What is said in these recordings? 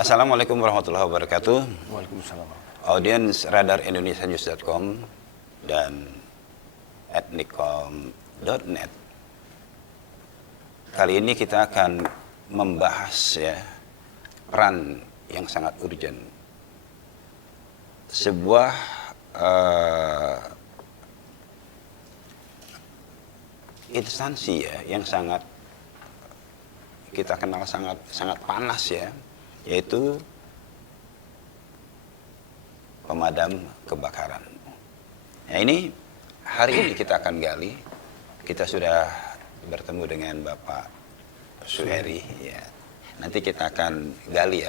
Assalamualaikum warahmatullahi wabarakatuh. Waalaikumsalam. Audiens Radar Indonesia News.com dan etnikom.net. Kali ini kita akan membahas peran yang sangat urgent. Sebuah instansi yang sangat kita kenal sangat panas yaitu pemadam kebakaran. Nah, ini hari ini kita akan gali. Kita sudah bertemu dengan Bapak Suheri. Ya. Nanti kita akan gali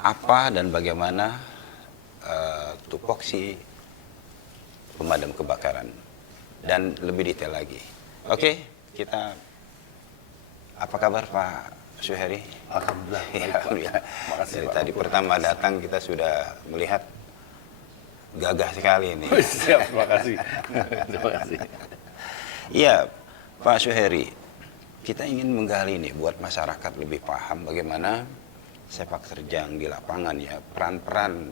apa dan bagaimana tupoksi pemadam kebakaran dan lebih detail lagi. Oke, apa kabar Pak Suheri? Alhamdulillah. Alhamdulillah. Makasih, Dari Pak. tadi pertama datang kita sudah melihat gagah sekali ini. Siap, terima kasih. Terima kasih. Iya, Pak Suheri, kita ingin menggali nih buat masyarakat lebih paham bagaimana sepak terjang di lapangan peran-peran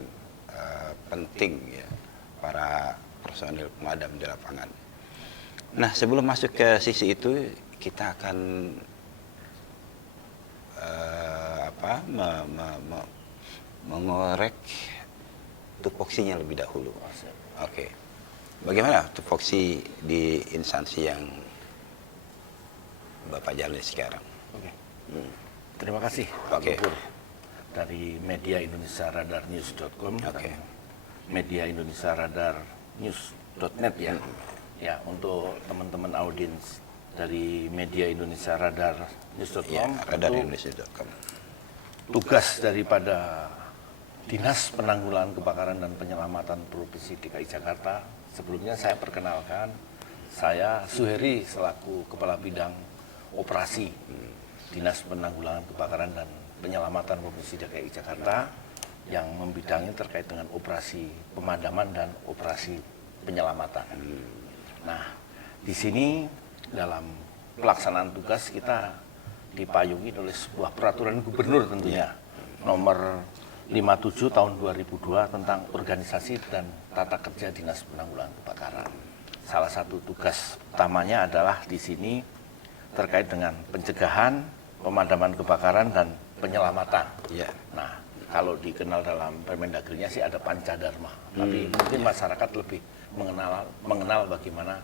penting para personil pemadam di lapangan. Nah, sebelum masuk ke sisi itu, kita akan mengorek tupoksinya lebih dahulu. Oke. Bagaimana tupoksi di instansi yang Bapak jalani sekarang? Oke. Terima kasih Pak Oke. Gubernur dari Media Indonesia Radar News.com Oke. dan Media Indonesia Radar News.net ya. Ya, untuk teman-teman audiens dari Media Indonesia Radar News.com, Ya, Radar tentu Indonesia.com. tugas daripada Dinas Penanggulangan Kebakaran dan Penyelamatan Provinsi DKI Jakarta. Sebelumnya saya perkenalkan, saya Suheri selaku Kepala Bidang Operasi Dinas Penanggulangan Kebakaran dan Penyelamatan Provinsi DKI Jakarta yang membidangi terkait dengan operasi pemadaman dan operasi penyelamatan. Nah, di sini dalam pelaksanaan tugas kita dipayungi oleh sebuah peraturan gubernur tentunya, nomor 57 tahun 2002 tentang organisasi dan tata kerja Dinas Penanggulangan Kebakaran. Salah satu tugas utamanya adalah di sini terkait dengan pencegahan, pemadaman kebakaran dan penyelamatan. Ya. Nah, kalau dikenal dalam Permendagrinya sih ada Pancadharma, tapi mungkin masyarakat lebih mengenal bagaimana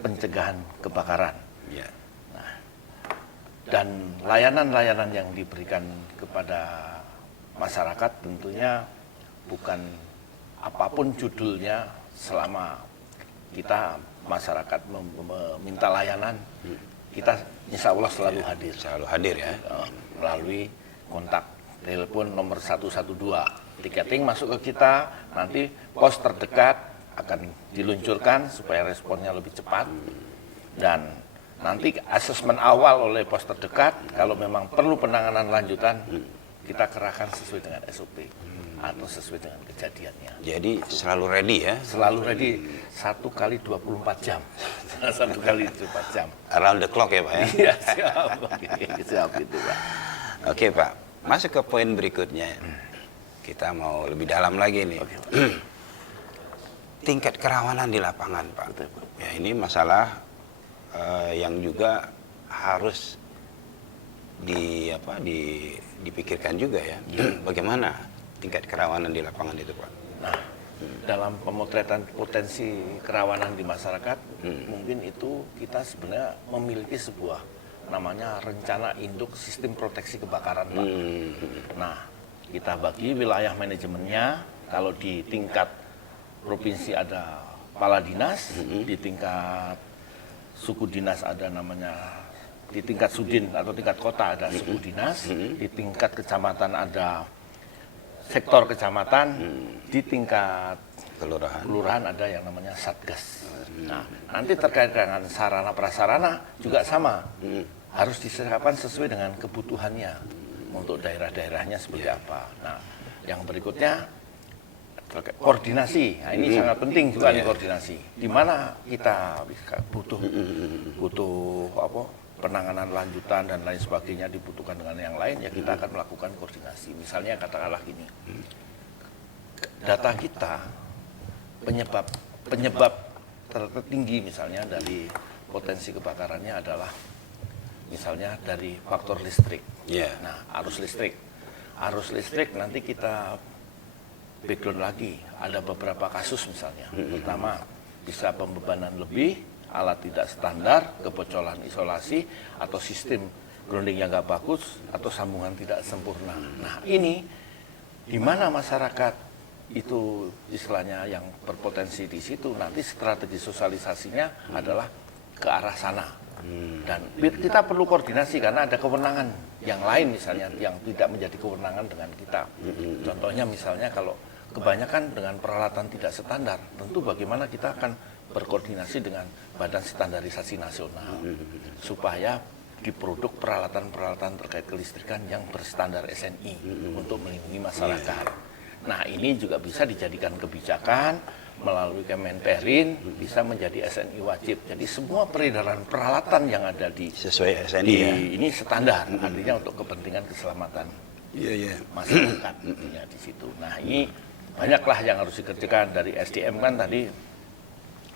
pencegahan kebakaran. Ya. Dan layanan-layanan yang diberikan kepada masyarakat tentunya bukan apapun judulnya, selama kita masyarakat meminta layanan, kita insya Allah selalu hadir. Selalu hadir ya. Melalui kontak telepon nomor 112. Tiketing masuk ke kita, nanti pos terdekat akan diluncurkan supaya responnya lebih cepat. Dan nanti asesmen awal oleh pos terdekat, kalau memang perlu penanganan lanjutan, kita kerahkan sesuai dengan SOP atau sesuai dengan kejadiannya. Jadi selalu ready ya. Selalu ready 1 kali 24 jam. 1 kali 24 jam. Around the clock ya Pak ya. Iya, siap. Oke, siap itu Pak. Oke Pak, masuk ke poin berikutnya. Kita mau lebih dalam lagi nih. Oke, Pak. Tingkat kerawanan di lapangan Pak. Betul, Pak. Ya, ini masalah yang juga harus dipikirkan juga ya. Bagaimana tingkat kerawanan di lapangan itu Pak? Nah, dalam pemotretan potensi kerawanan di masyarakat, mungkin itu kita sebenarnya memiliki sebuah namanya rencana induk sistem proteksi kebakaran Pak. Nah, kita bagi wilayah manajemennya, kalau di tingkat provinsi ada kepala dinas, di tingkat suku dinas ada namanya, di tingkat sudin atau tingkat kota ada suku dinas, di tingkat kecamatan ada sektor kecamatan, di tingkat kelurahan ada yang namanya satgas. Nah, nanti terkait dengan sarana prasarana juga sama, harus disiapkan sesuai dengan kebutuhannya untuk daerah-daerahnya seperti apa. Nah, yang berikutnya koordinasi. Nah, ini sangat penting juga nih koordinasi. Di mana kita butuh penanganan lanjutan dan lain sebagainya dibutuhkan dengan yang lain, ya kita akan melakukan koordinasi. Misalnya katakanlah gini, data kita penyebab tertinggi misalnya dari potensi kebakarannya adalah misalnya dari faktor listrik. Nah, arus listrik nanti kita background lagi, ada beberapa kasus misalnya. Pertama, bisa pembebanan lebih, alat tidak standar, kebocoran isolasi, atau sistem grounding yang nggak bagus, atau sambungan tidak sempurna. Nah, ini di mana masyarakat itu istilahnya yang berpotensi di situ, nanti strategi sosialisasinya adalah ke arah sana. Dan kita perlu koordinasi karena ada kewenangan yang lain misalnya yang tidak menjadi kewenangan dengan kita. Contohnya misalnya kalau kebanyakan dengan peralatan tidak standar, tentu bagaimana kita akan berkoordinasi dengan Badan Standarisasi Nasional supaya diproduk peralatan-peralatan terkait kelistrikan yang berstandar SNI untuk melindungi masyarakat. Nah, ini juga bisa dijadikan kebijakan melalui Kemenperin, bisa menjadi SNI wajib. Jadi semua peredaran peralatan yang ada di sesuai SNI ya. Ini standar, artinya untuk kepentingan keselamatan masyarakat intinya di situ. Nah, ini banyaklah yang harus dikerjakan dari SDM kan tadi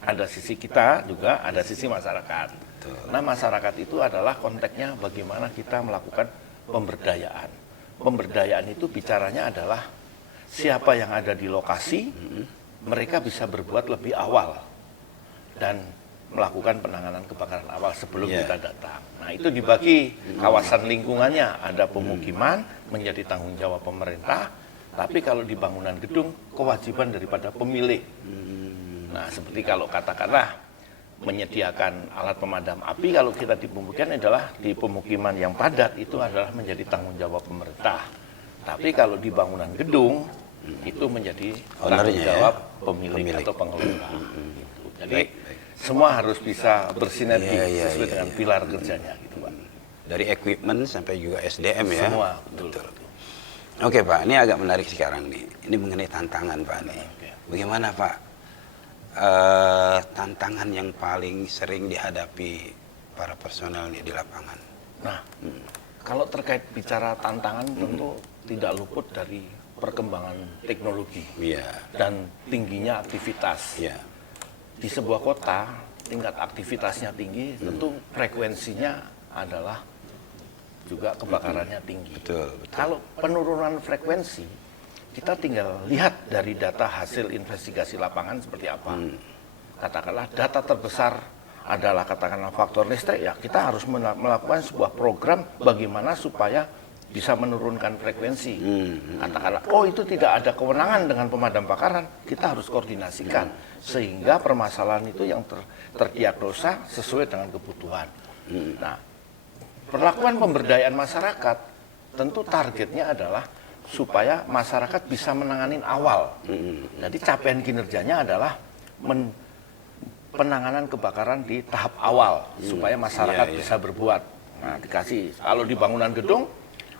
ada sisi kita juga, ada sisi masyarakat. Nah, masyarakat itu adalah konteksnya bagaimana kita melakukan pemberdayaan. Pemberdayaan itu bicaranya adalah siapa yang ada di lokasi, mereka bisa berbuat lebih awal dan melakukan penanganan kebakaran awal sebelum kita datang. Nah, itu dibagi kawasan lingkungannya, ada pemukiman menjadi tanggung jawab pemerintah, tapi kalau di bangunan gedung kewajiban daripada pemilik. Nah, seperti kalau katakanlah menyediakan alat pemadam api, kalau kita di pemukiman adalah di pemukiman yang padat itu adalah menjadi tanggung jawab pemerintah. Tapi kalau di bangunan gedung itu menjadi tanggung jawab pemilik atau pengelola. Gitu. Jadi semua harus bisa bersinergi sesuai dengan pilar kerjanya, gitu, Pak. Dari equipment sampai juga SDM ya. Semua, betul. Oke Pak, ini agak menarik sekarang nih. Ini mengenai tantangan Pak nih. Bagaimana Pak tantangan yang paling sering dihadapi para personel nih di lapangan? Nah, kalau terkait bicara tantangan tentu tidak luput dari perkembangan teknologi dan tingginya aktivitas. Di sebuah kota, tingkat aktivitasnya tinggi, tentu frekuensinya adalah juga kebakarannya tinggi. Kalau penurunan frekuensi, kita tinggal lihat dari data hasil investigasi lapangan seperti apa. Katakanlah data terbesar adalah katakanlah faktor listrik, ya kita harus melakukan sebuah program bagaimana supaya bisa menurunkan frekuensi. Katakanlah, oh itu tidak ada kewenangan dengan pemadam kebakaran, kita harus koordinasikan sehingga permasalahan itu yang terdiagnosa sesuai dengan kebutuhan. Nah, perlakuan pemberdayaan masyarakat tentu targetnya adalah supaya masyarakat bisa menangani awal. Jadi capaian kinerjanya adalah penanganan kebakaran di tahap awal supaya masyarakat bisa berbuat. Nah, dikasih kalau di bangunan gedung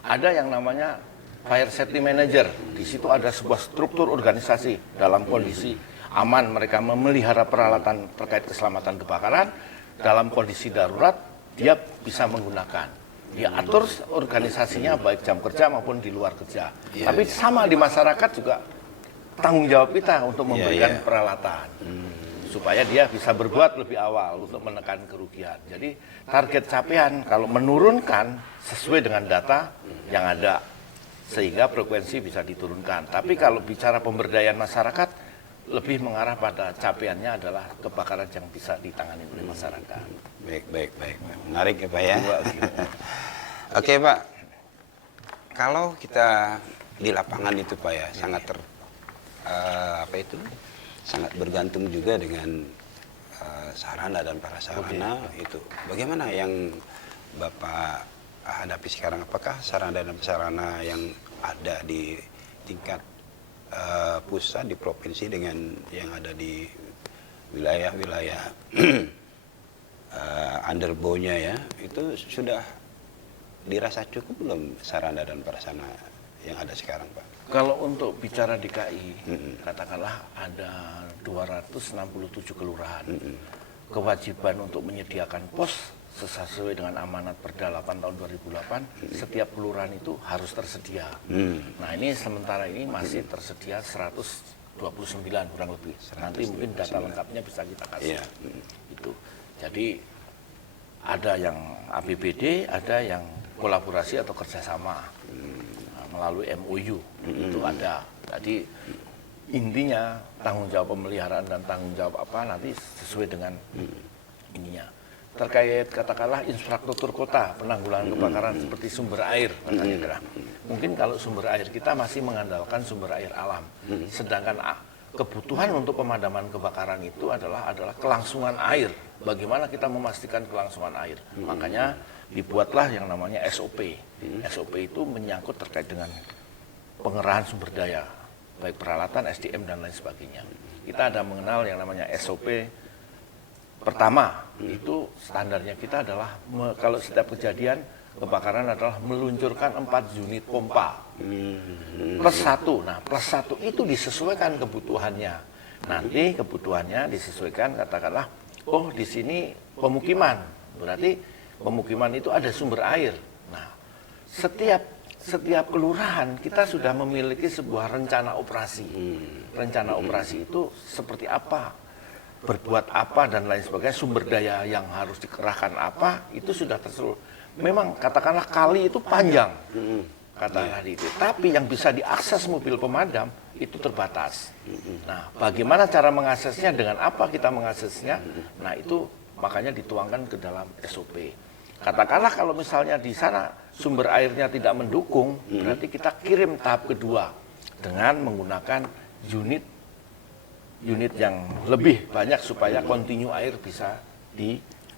ada yang namanya fire safety manager. Di situ ada sebuah struktur organisasi dalam kondisi aman mereka memelihara peralatan terkait keselamatan kebakaran. Dalam kondisi darurat dia bisa menggunakan. Dia atur organisasinya baik jam kerja maupun di luar kerja. Tapi sama di masyarakat juga tanggung jawab kita untuk memberikan peralatan. Supaya dia bisa berbuat lebih awal untuk menekan kerugian. Jadi target capaian kalau menurunkan sesuai dengan data yang ada sehingga frekuensi bisa diturunkan. Tapi kalau bicara pemberdayaan masyarakat lebih mengarah pada capaiannya adalah kebakaran yang bisa ditangani oleh masyarakat. Baik. Menarik ya Pak ya. Oke Pak, kalau kita di lapangan itu Pak ya sangat sangat bergantung juga dengan sarana dan prasarana itu. Bagaimana yang Bapak hadapi sekarang? Apakah sarana dan prasarana yang ada di tingkat pusat di provinsi dengan yang ada di wilayah-wilayah underbow-nya ya, itu sudah dirasa cukup belum sarana dan prasarana yang ada sekarang Pak? Kalau untuk bicara DKI, katakanlah ada 267 kelurahan. Kewajiban untuk menyediakan pos sesuai dengan amanat Perda 8 tahun 2008, setiap kelurahan itu harus tersedia. Nah ini sementara ini masih tersedia 129 kurang lebih. Nanti mungkin data lengkapnya bisa kita kasih. Iya. Itu. Jadi ada yang APBD, ada yang kolaborasi atau kerjasama melalui MOU. Itu ada. Jadi intinya tanggung jawab pemeliharaan dan tanggung jawab apa nanti sesuai dengan ininya. Terkait katakanlah infrastruktur kota, penanggulangan kebakaran seperti sumber air. Mungkin kalau sumber air kita masih mengandalkan sumber air alam. Sedangkan kebutuhan untuk pemadaman kebakaran itu adalah kelangsungan air. Bagaimana kita memastikan kelangsungan air? Makanya dibuatlah yang namanya SOP. SOP itu menyangkut terkait dengan pengerahan sumber daya, baik peralatan, SDM, dan lain sebagainya. Kita ada mengenal yang namanya SOP. Pertama, itu standarnya kita adalah kalau setiap kejadian kebakaran adalah meluncurkan 4 unit pompa. Plus 1. Nah, plus 1 itu disesuaikan kebutuhannya. Nanti kebutuhannya disesuaikan katakanlah, oh di sini pemukiman. Berarti pemukiman itu ada sumber air. Nah, setiap kelurahan kita sudah memiliki sebuah rencana operasi. Rencana operasi itu seperti apa? Berbuat apa dan lain sebagainya, sumber daya yang harus dikerahkan apa, itu sudah terseluruh. Memang katakanlah kali itu panjang, katakanlah itu. Tapi yang bisa diakses mobil pemadam itu terbatas. Nah, bagaimana cara mengaksesnya, dengan apa kita mengaksesnya, nah itu makanya dituangkan ke dalam SOP. Katakanlah kalau misalnya di sana sumber airnya tidak mendukung, berarti kita kirim tahap kedua dengan menggunakan unit yang lebih banyak supaya kontinu air bisa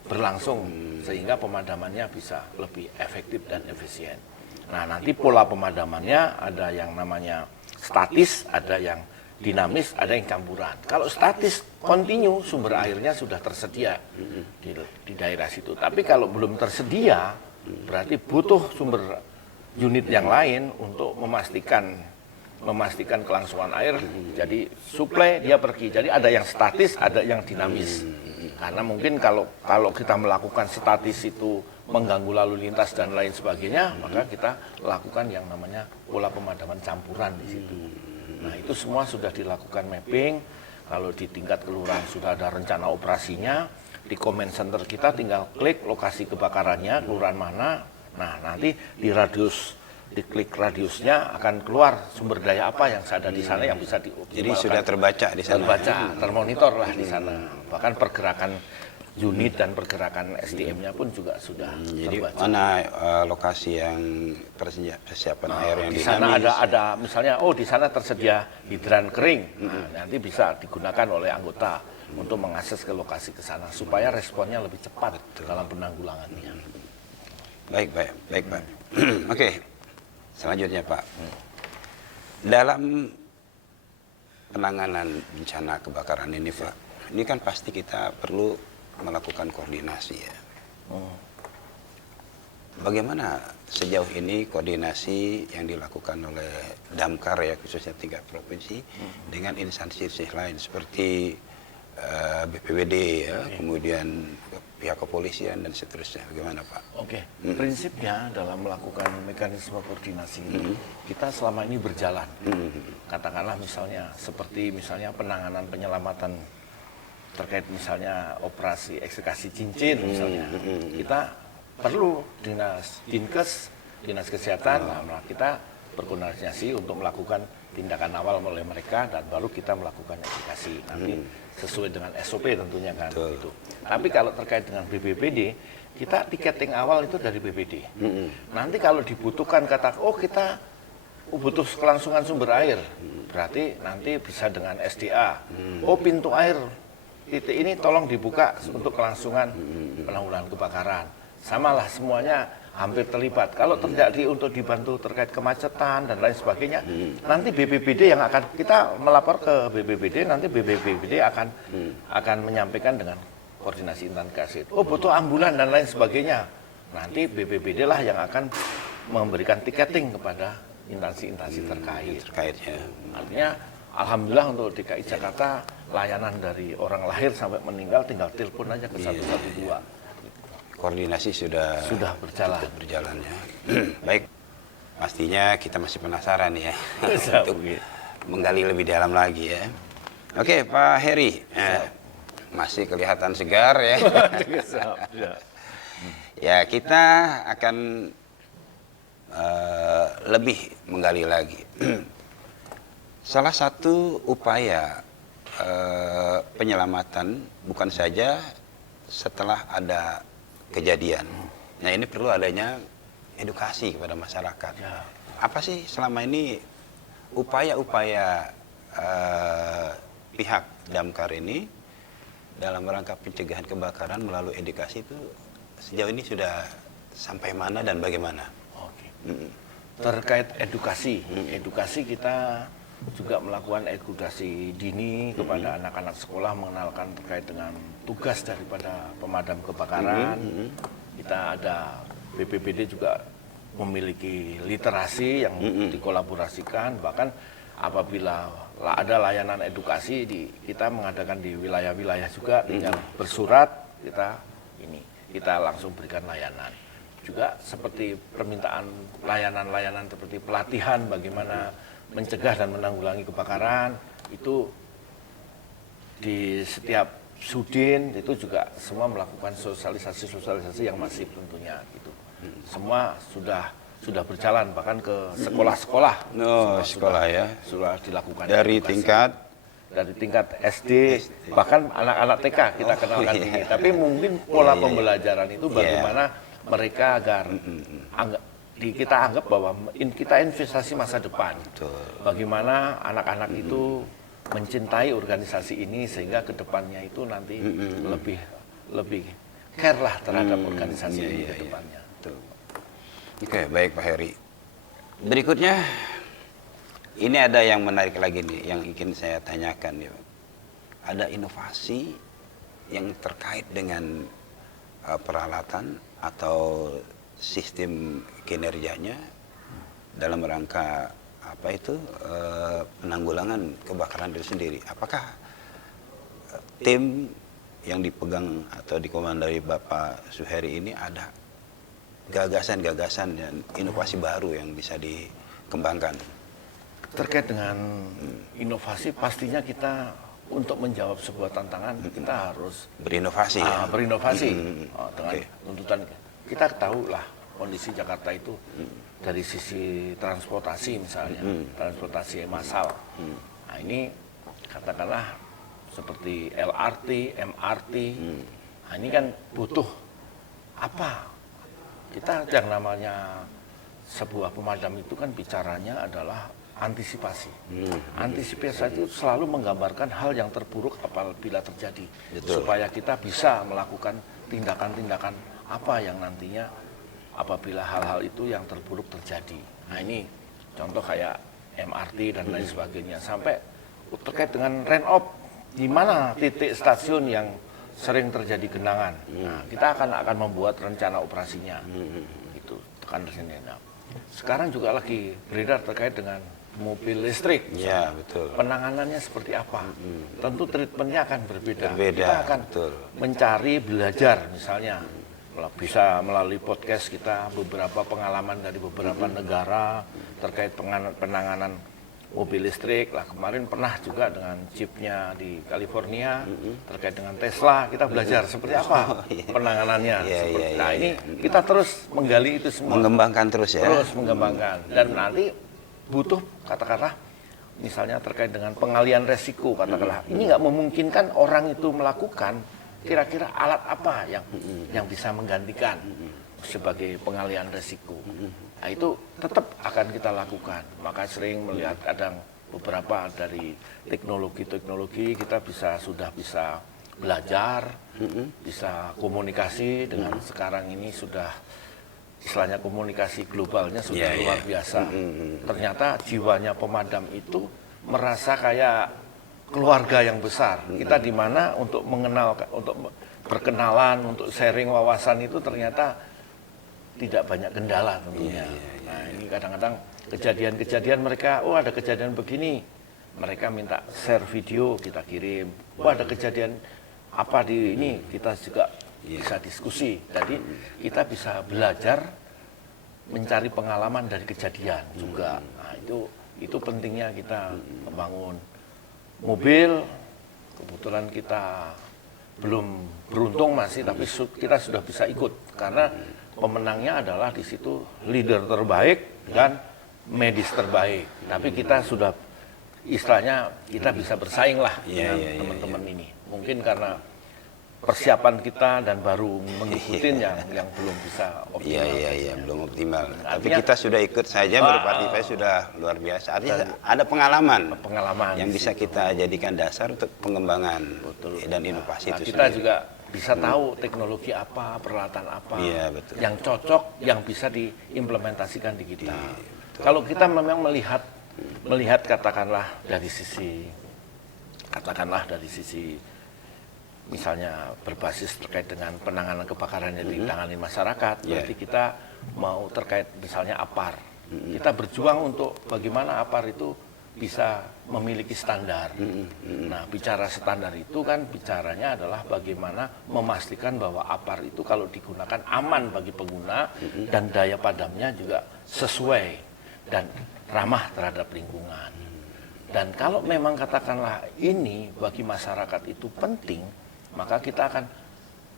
berlangsung sehingga pemadamannya bisa lebih efektif dan efisien. Nah, nanti pola pemadamannya ada yang namanya statis, ada yang dinamis, ada yang campuran. Kalau statis kontinu sumber airnya sudah tersedia di daerah situ. Tapi kalau belum tersedia berarti butuh sumber unit yang lain untuk memastikan kelangsungan air. Jadi suplai dia pergi. Jadi ada yang statis, ada yang dinamis. Karena mungkin kalau kita melakukan statis itu mengganggu lalu lintas dan lain sebagainya, maka kita lakukan yang namanya pola pemadaman campuran di situ. Nah, itu semua sudah dilakukan mapping. Kalau di tingkat kelurahan sudah ada rencana operasinya, di comment center kita tinggal klik lokasi kebakarannya, kelurahan mana. Nah, nanti diklik radiusnya akan keluar sumber daya apa yang ada di sana yang bisa dioptimalkan. Jadi sudah terbaca di sana. Terbaca, termonitor lah di sana. Bahkan pergerakan unit dan pergerakan SDM-nya pun juga sudah Jadi terbaca. mana lokasi yang persiapan air yang di sana dinamis. ada misalnya di sana tersedia hidran kering. Nah, nanti bisa digunakan oleh anggota untuk mengakses ke lokasi ke sana supaya responnya lebih cepat dalam penanggulangannya. Baik, Pak. Oke. Selanjutnya Pak, dalam penanganan bencana kebakaran ini Pak, ini kan pasti kita perlu melakukan koordinasi ya. Bagaimana sejauh ini koordinasi yang dilakukan oleh Damkar ya, khususnya tingkat provinsi, dengan instansi lain seperti BPBD ya, kemudian pihak kepolisian dan seterusnya, bagaimana Pak? Oke, prinsipnya dalam melakukan mekanisme koordinasi itu kita selama ini berjalan. Katakanlah misalnya seperti penanganan penyelamatan terkait misalnya operasi eksekasi cincin misalnya, kita perlu dinas kesehatan, nah kita berkoordinasi untuk melakukan tindakan awal oleh mereka dan baru kita melakukan eksekasi nanti sesuai dengan SOP tentunya kan. Gitu. Tapi kalau terkait dengan BPBD, kita tiketing awal itu dari BPBD. Nanti kalau dibutuhkan kita butuh kelangsungan sumber air, berarti nanti bisa dengan SDA. Pintu air titik ini tolong dibuka untuk kelangsungan penanggulangan kebakaran. Samalah semuanya hampir terlibat. Kalau terjadi untuk dibantu terkait kemacetan dan lain sebagainya, nanti BPBD yang akan kita melapor ke BPBD, nanti BPBD akan menyampaikan dengan koordinasi instansi. Butuh ambulan dan lain sebagainya. Nanti BPBD lah yang akan memberikan tiketing kepada instansi-instansi terkait. Ya. Artinya, alhamdulillah untuk DKI Jakarta layanan dari orang lahir sampai meninggal tinggal telepon aja ke 112. koordinasi sudah berjalan. berjalan ya. Baik, pastinya kita masih penasaran ya untuk menggali lebih dalam lagi ya. Oke, Pak Heri, masih kelihatan segar ya. Ya, kita akan lebih menggali lagi. Salah satu upaya penyelamatan bukan saja setelah ada kejadian. Nah, ini perlu adanya edukasi kepada masyarakat. Apa sih selama ini upaya-upaya pihak Damkar ini dalam rangka pencegahan kebakaran melalui edukasi itu sejauh ini sudah sampai mana dan bagaimana? Oke. Terkait edukasi, edukasi kita juga melakukan edukasi dini kepada anak-anak sekolah mengenalkan terkait dengan tugas daripada pemadam kebakaran. Kita ada BPBD juga memiliki literasi yang dikolaborasikan, bahkan apabila ada layanan edukasi kita mengadakan di wilayah-wilayah juga, tinggal bersurat kita langsung berikan layanan. Juga seperti permintaan layanan-layanan seperti pelatihan bagaimana mencegah dan menanggulangi kebakaran, itu di setiap sudin itu juga semua melakukan sosialisasi yang masif tentunya gitu. Semua sudah berjalan bahkan ke sekolah-sekolah. Sekolah ya. Sudah dilakukan Dari tingkat SD, bahkan anak-anak TK kita kenalkan ini. Tapi mungkin pola pembelajaran itu bagaimana mereka agar kita anggap bahwa kita investasi masa depan. Bagaimana anak-anak itu mencintai organisasi ini sehingga kedepannya itu nanti lebih care lah terhadap organisasi ini kedepannya. Oke, baik Pak Heri. Berikutnya, ini ada yang menarik lagi nih, yang ingin saya tanyakan ya. Ada inovasi yang terkait dengan peralatan atau sistem kinerjanya dalam rangka penanggulangan kebakaran itu sendiri. Apakah tim yang dipegang atau dikomandoi Bapak Suheri ini ada gagasan-gagasan dan inovasi baru yang bisa dikembangkan? Terkait dengan inovasi, pastinya kita untuk menjawab sebuah tantangan kita harus berinovasi. Dengan tuntutan kita tahu lah kondisi Jakarta itu dari sisi transportasi misalnya, transportasi massal. Nah ini katakanlah seperti LRT, MRT, nah ini kan butuh apa? Kita yang namanya sebuah pemadam itu kan bicaranya adalah antisipasi. Antisipasi itu selalu menggambarkan hal yang terburuk apabila terjadi. Betul. Supaya kita bisa melakukan tindakan-tindakan apa yang nantinya apabila hal-hal itu yang terburuk terjadi. Nah ini contoh kayak MRT dan lain sebagainya. Sampai terkait dengan RENOP, di mana titik stasiun yang sering terjadi genangan. Nah, kita akan membuat rencana operasinya. Itu tekan sini. Nah, sekarang juga lagi beredar terkait dengan mobil listrik. Ya, betul. Penanganannya seperti apa? Tentu treatmentnya akan berbeda. Kita akan mencari belajar misalnya bisa melalui podcast kita beberapa pengalaman dari beberapa negara terkait penanganan mobil listrik lah. Kemarin pernah juga dengan chipnya di California terkait dengan Tesla, kita belajar seperti apa penanganannya. Nah ini kita terus menggali itu semua, mengembangkan terus ya, terus mengembangkan. Dan nanti butuh katakanlah misalnya terkait dengan pengalian resiko, katakanlah ini nggak memungkinkan orang itu melakukan, kira-kira alat apa yang bisa menggantikan sebagai pengalian resiko. Nah itu tetap akan kita lakukan. Maka sering melihat kadang beberapa dari teknologi-teknologi kita sudah bisa belajar, bisa komunikasi dengan sekarang ini sudah istilahnya komunikasi globalnya sudah luar biasa. Ternyata jiwanya pemadam itu merasa kayak keluarga yang besar. Kita di mana untuk mengenal, untuk berkenalan, untuk sharing wawasan itu ternyata tidak banyak kendala tentunya. Nah ini kadang-kadang kejadian-kejadian mereka, ada kejadian begini, mereka minta share video, kita kirim. Ada kejadian apa di ini, kita juga bisa diskusi. Jadi kita bisa belajar mencari pengalaman dari kejadian juga. Nah, itu pentingnya kita membangun mobil. Kebetulan kita belum beruntung masih, tapi kita sudah bisa ikut karena pemenangnya adalah di situ leader terbaik dan medis terbaik. Tapi kita sudah istilahnya kita bisa bersaing lah dengan teman-teman ini. Mungkin karena persiapan kita dan baru mengikutin yang belum bisa optimal. Iya, belum optimal. Tapi Artinya, kita sudah ikut saja, Merpati Fest sudah luar biasa. Artinya ada pengalaman yang bisa kita jadikan dasar untuk pengembangan dan inovasi itu kita sendiri. juga bisa tahu teknologi apa, peralatan apa Betul. yang cocok, yang bisa diimplementasikan di kita. Kalau kita memang melihat katakanlah dari sisi misalnya berbasis terkait dengan penanganan kebakaran yang ditangani masyarakat, berarti kita mau terkait misalnya APAR. Kita berjuang untuk bagaimana APAR itu bisa memiliki standar. Nah, bicara standar itu kan bicaranya adalah bagaimana memastikan bahwa APAR itu kalau digunakan aman bagi pengguna dan daya padamnya juga sesuai dan ramah terhadap lingkungan. Dan kalau memang katakanlah ini bagi masyarakat itu penting, maka kita akan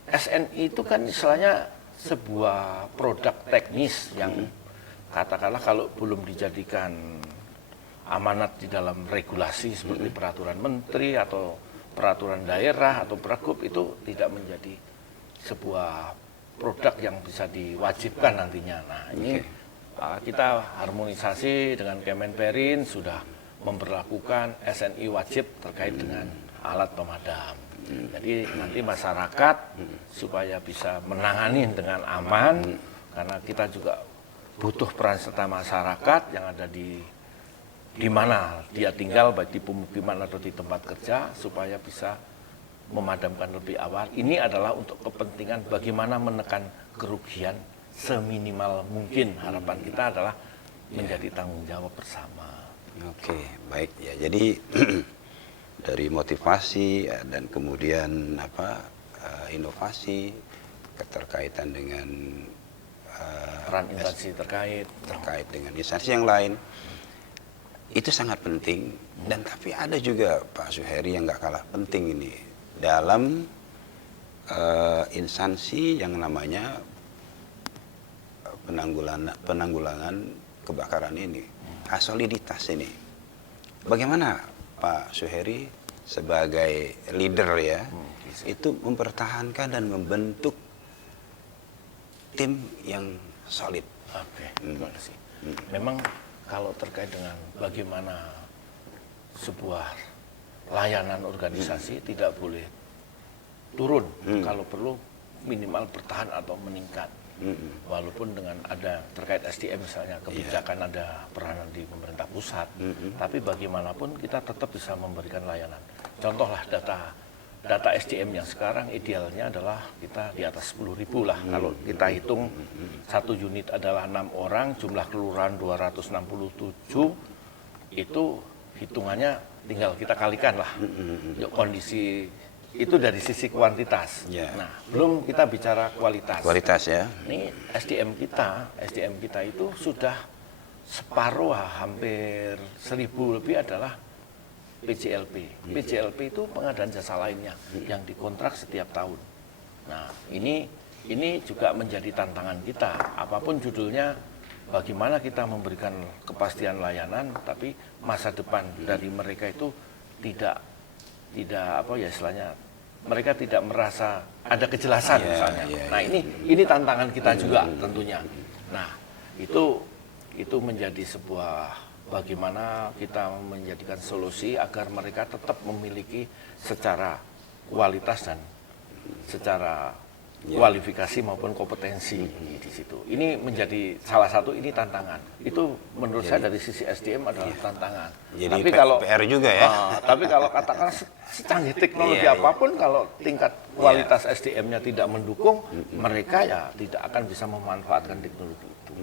SNI itu kan istilahnya sebuah produk teknis yang katakanlah kalau belum dijadikan amanat di dalam regulasi seperti peraturan menteri atau peraturan daerah atau pergub itu tidak menjadi sebuah produk yang bisa diwajibkan nantinya. Nah, ini kita harmonisasi dengan Kemenperin sudah memberlakukan SNI wajib terkait dengan alat pemadam. Jadi nanti masyarakat supaya bisa menangani dengan aman, karena kita juga butuh peran serta masyarakat yang ada di mana dia tinggal, baik di pemukiman atau di tempat kerja, supaya bisa memadamkan lebih awal. Ini adalah untuk kepentingan bagaimana menekan kerugian seminimal mungkin. Harapan kita adalah menjadi tanggung jawab bersama. Oke, baik ya. Jadi dari motivasi dan kemudian inovasi, keterkaitan dengan peran instansi terkait dengan instansi yang lain, itu sangat penting. Dan tapi ada juga Pak Suheri yang nggak kalah penting ini dalam instansi yang namanya penanggulangan kebakaran ini, soliditas ini. Bagaimana Pak Suheri sebagai leader ya, itu mempertahankan dan membentuk tim yang solid? Oke, terima kasih. Memang kalau terkait dengan bagaimana sebuah layanan organisasi tidak boleh turun, kalau perlu minimal bertahan atau meningkat. Walaupun dengan ada terkait SDM misalnya kebijakan ada peranan di pemerintah pusat, tapi bagaimanapun kita tetap bisa memberikan layanan. Contohlah data SDM yang sekarang idealnya adalah kita di atas 10.000 lah. Kalau kita hitung satu unit adalah 6 orang, jumlah kelurahan 267, itu hitungannya tinggal kita kalikan lah. Kondisi itu dari sisi kuantitas. Nah, belum kita bicara kualitas. Kualitas ya. Ini SDM kita itu sudah separuh, hampir 1.000 lebih adalah PJLP. PJLP itu pengadaan jasa lainnya yang dikontrak setiap tahun. Nah, ini juga menjadi tantangan kita. Apapun judulnya, bagaimana kita memberikan kepastian layanan, tapi masa depan dari mereka itu tidak istilahnya mereka tidak merasa ada kejelasan misalnya. Nah, ini tantangan kita juga tentunya. Nah, itu menjadi sebuah bagaimana kita menjadikan solusi agar mereka tetap memiliki secara kualitas dan secara kualifikasi maupun kompetensi di situ. Ini menjadi salah satu tantangan. Itu menurut saya dari sisi SDM adalah tantangan. Jadi tapi kalau PR juga ya. Tapi kalau katakan secanggih teknologi apapun, kalau tingkat kualitas SDM-nya tidak mendukung, mereka ya tidak akan bisa memanfaatkan teknologi itu.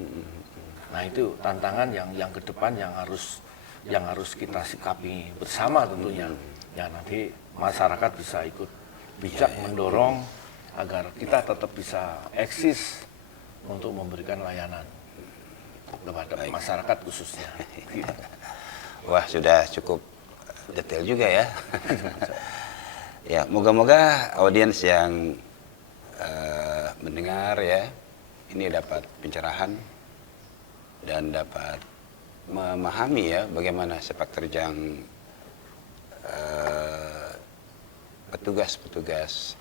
Nah, itu tantangan yang ke depan yang harus kita sikapi bersama tentunya. Ya, nanti masyarakat bisa ikut bijak mendorong agar kita tetap bisa eksis untuk memberikan layanan kepada masyarakat khususnya. Wah, sudah cukup detail juga ya. Ya, moga-moga audiens yang mendengar ya, ini dapat pencerahan dan dapat memahami ya bagaimana sepak terjang petugas-petugas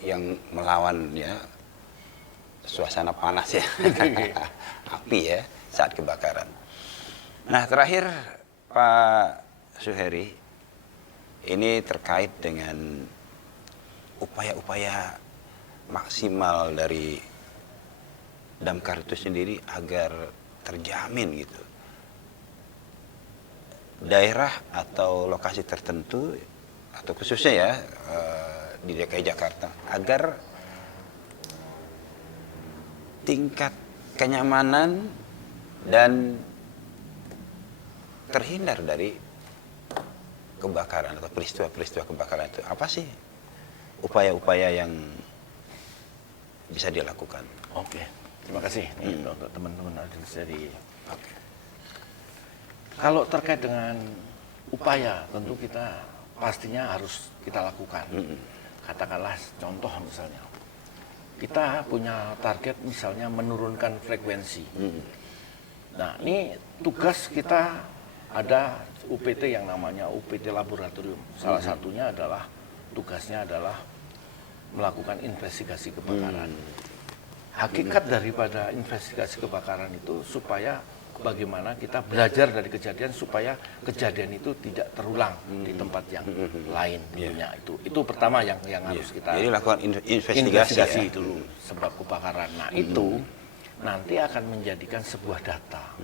yang melawan ya suasana panas ya, api ya saat kebakaran. Nah, terakhir Pak Suheri, ini terkait dengan upaya-upaya maksimal dari Damkar itu sendiri agar terjamin gitu. Daerah atau lokasi tertentu atau khususnya ya di DKI Jakarta agar tingkat kenyamanan dan terhindar dari kebakaran atau peristiwa-peristiwa kebakaran itu apa sih upaya-upaya yang bisa dilakukan? Oke, terima kasih nih untuk teman-teman audiens dari. Oke. Kalau terkait dengan upaya, tentu kita pastinya harus kita lakukan. Katakanlah contoh misalnya, kita punya target misalnya menurunkan frekuensi. Nah, ini tugas kita ada UPT yang namanya UPT laboratorium. Salah satunya adalah tugasnya adalah melakukan investigasi kebakaran. Hakikat daripada investigasi kebakaran itu supaya bagaimana kita belajar dari kejadian supaya kejadian itu tidak terulang di tempat yang lain tentunya. Itu pertama yang harus kita Jadi lakukan investigasi ya? dulu sebab kebakaran. Nah, itu nanti akan menjadikan sebuah data.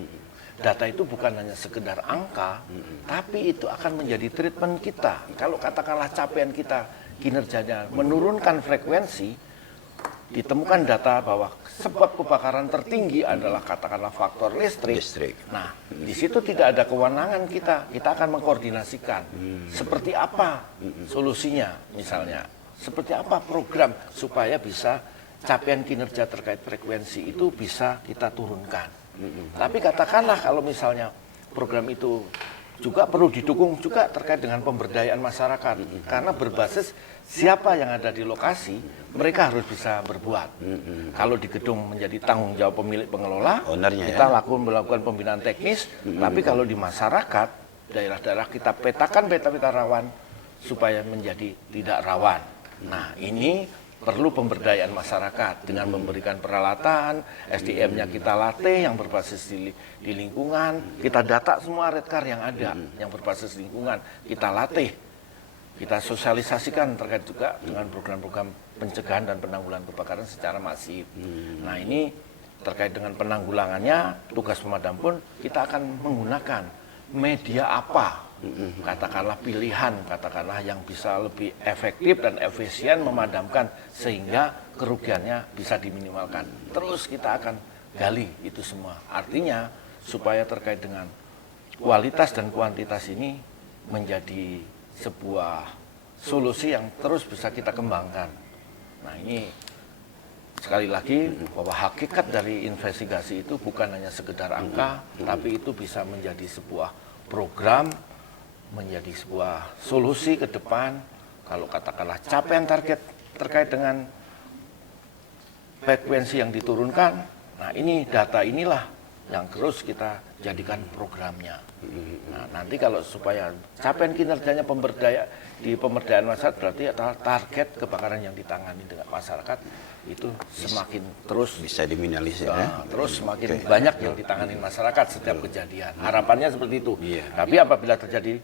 Data itu bukan hanya sekedar angka, tapi itu akan menjadi treatment kita. Kalau katakanlah capaian kita kinerjanya menurunkan frekuensi, ditemukan data bahwa sebab kebakaran tertinggi adalah katakanlah faktor listrik. Nah, di situ tidak ada kewenangan kita akan mengkoordinasikan seperti apa solusinya misalnya, seperti apa program supaya bisa capaian kinerja terkait frekuensi itu bisa kita turunkan. Tapi katakanlah kalau misalnya program itu juga perlu didukung juga terkait dengan pemberdayaan masyarakat, karena berbasis siapa yang ada di lokasi, mereka harus bisa berbuat. Kalau di gedung menjadi tanggung jawab pemilik pengelola, ownernya kita ya? melakukan pembinaan teknis, tapi kalau di masyarakat, daerah-daerah kita petakan peta-peta rawan supaya menjadi tidak rawan. Nah, ini perlu pemberdayaan masyarakat dengan memberikan peralatan, SDM-nya kita latih yang berbasis di lingkungan, kita data semua redcar yang ada yang berbasis lingkungan, kita latih, kita sosialisasikan terkait juga dengan program-program pencegahan dan penanggulangan kebakaran secara masif. Nah, ini terkait dengan penanggulangannya, tugas pemadam pun kita akan menggunakan media apa, katakanlah pilihan, katakanlah yang bisa lebih efektif dan efisien memadamkan sehingga kerugiannya bisa diminimalkan. Terus kita akan gali itu semua. Artinya supaya terkait dengan kualitas dan kuantitas ini menjadi sebuah solusi yang terus bisa kita kembangkan. Nah, ini sekali lagi bahwa hakikat dari investigasi itu bukan hanya sekedar angka, tapi itu bisa menjadi sebuah program, menjadi sebuah solusi ke depan. Kalau katakanlah capaian target terkait dengan frekuensi yang diturunkan, nah ini data inilah yang terus kita jadikan programnya. Nah, nanti kalau supaya capaian kinerjanya di pemberdayaan masyarakat berarti adalah target kebakaran yang ditangani dengan masyarakat itu semakin terus Bisa diminimalisir ya? terus semakin banyak yang ditangani masyarakat setiap kejadian. Harapannya seperti itu. Iya. Tapi apabila terjadi,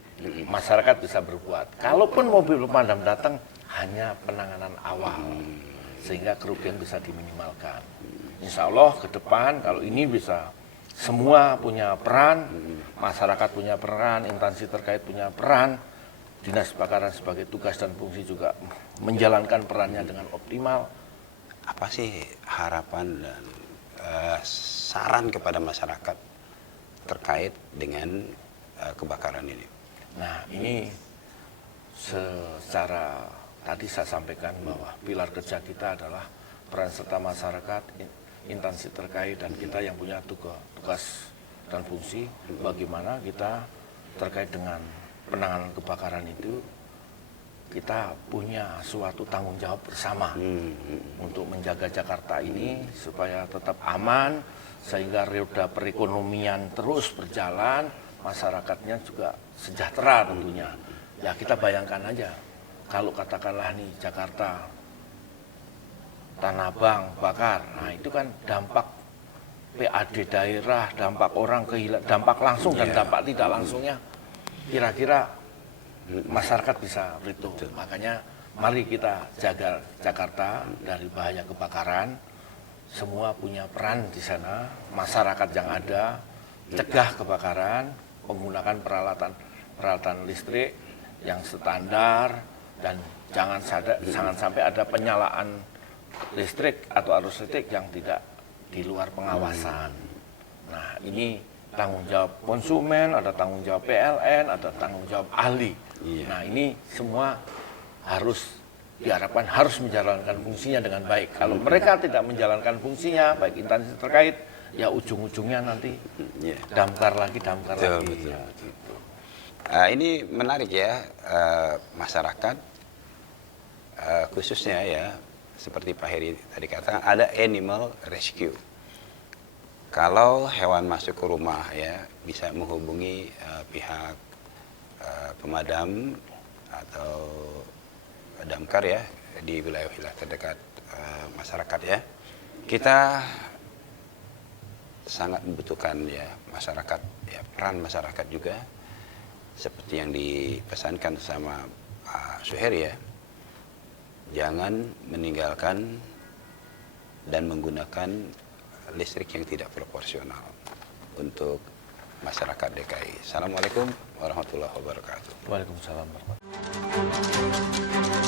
masyarakat bisa berbuat. Kalaupun mobil pemadam datang, hanya penanganan awal sehingga kerugian bisa diminimalkan. Insya Allah ke depan kalau ini bisa semua punya peran, masyarakat punya peran, instansi terkait punya peran, dinas kebakaran sebagai tugas dan fungsi juga menjalankan perannya dengan optimal. Apa sih harapan dan saran kepada masyarakat terkait dengan kebakaran ini? Nah, ini secara tadi saya sampaikan bahwa pilar kerja kita adalah peran serta masyarakat, instansi terkait, dan kita yang punya tugas dan fungsi bagaimana kita terkait dengan penanganan kebakaran itu kita punya suatu tanggung jawab bersama untuk menjaga Jakarta ini supaya tetap aman sehingga roda perekonomian terus berjalan, masyarakatnya juga sejahtera tentunya. Ya kita bayangkan aja kalau katakanlah nih Jakarta Tanah Abang bakar, nah itu kan dampak PAD daerah, dampak orang kehilangan, dampak langsung dan dampak tidak langsungnya kira-kira masyarakat bisa berhitung. Makanya mari kita jaga Jakarta dari bahaya kebakaran. Semua punya peran di sana, masyarakat yang ada, cegah kebakaran, menggunakan peralatan listrik yang standar, dan jangan sampai ada penyalaan listrik atau arus listrik yang tidak di luar pengawasan. Nah, ini tanggung jawab konsumen, ada tanggung jawab PLN, ada tanggung jawab ahli. Nah, ini semua diharapkan harus menjalankan fungsinya dengan baik. Kalau mereka tidak menjalankan fungsinya, baik instansi terkait, ya ujung-ujungnya nanti damkar lagi. Betul. Ini menarik ya, masyarakat khususnya ya, seperti Pak Heri tadi katakan, ada animal rescue. Kalau hewan masuk ke rumah ya, bisa menghubungi pihak pemadam atau damkar ya di wilayah-wilayah terdekat masyarakat ya. Kita sangat membutuhkan ya masyarakat, ya peran masyarakat juga seperti yang dipesankan sama Pak Suheri ya. Jangan meninggalkan dan menggunakan listrik yang tidak proporsional untuk masyarakat DKI. Assalamualaikum warahmatullahi wabarakatuh. Waalaikumsalam warahmatullahi wabarakatuh.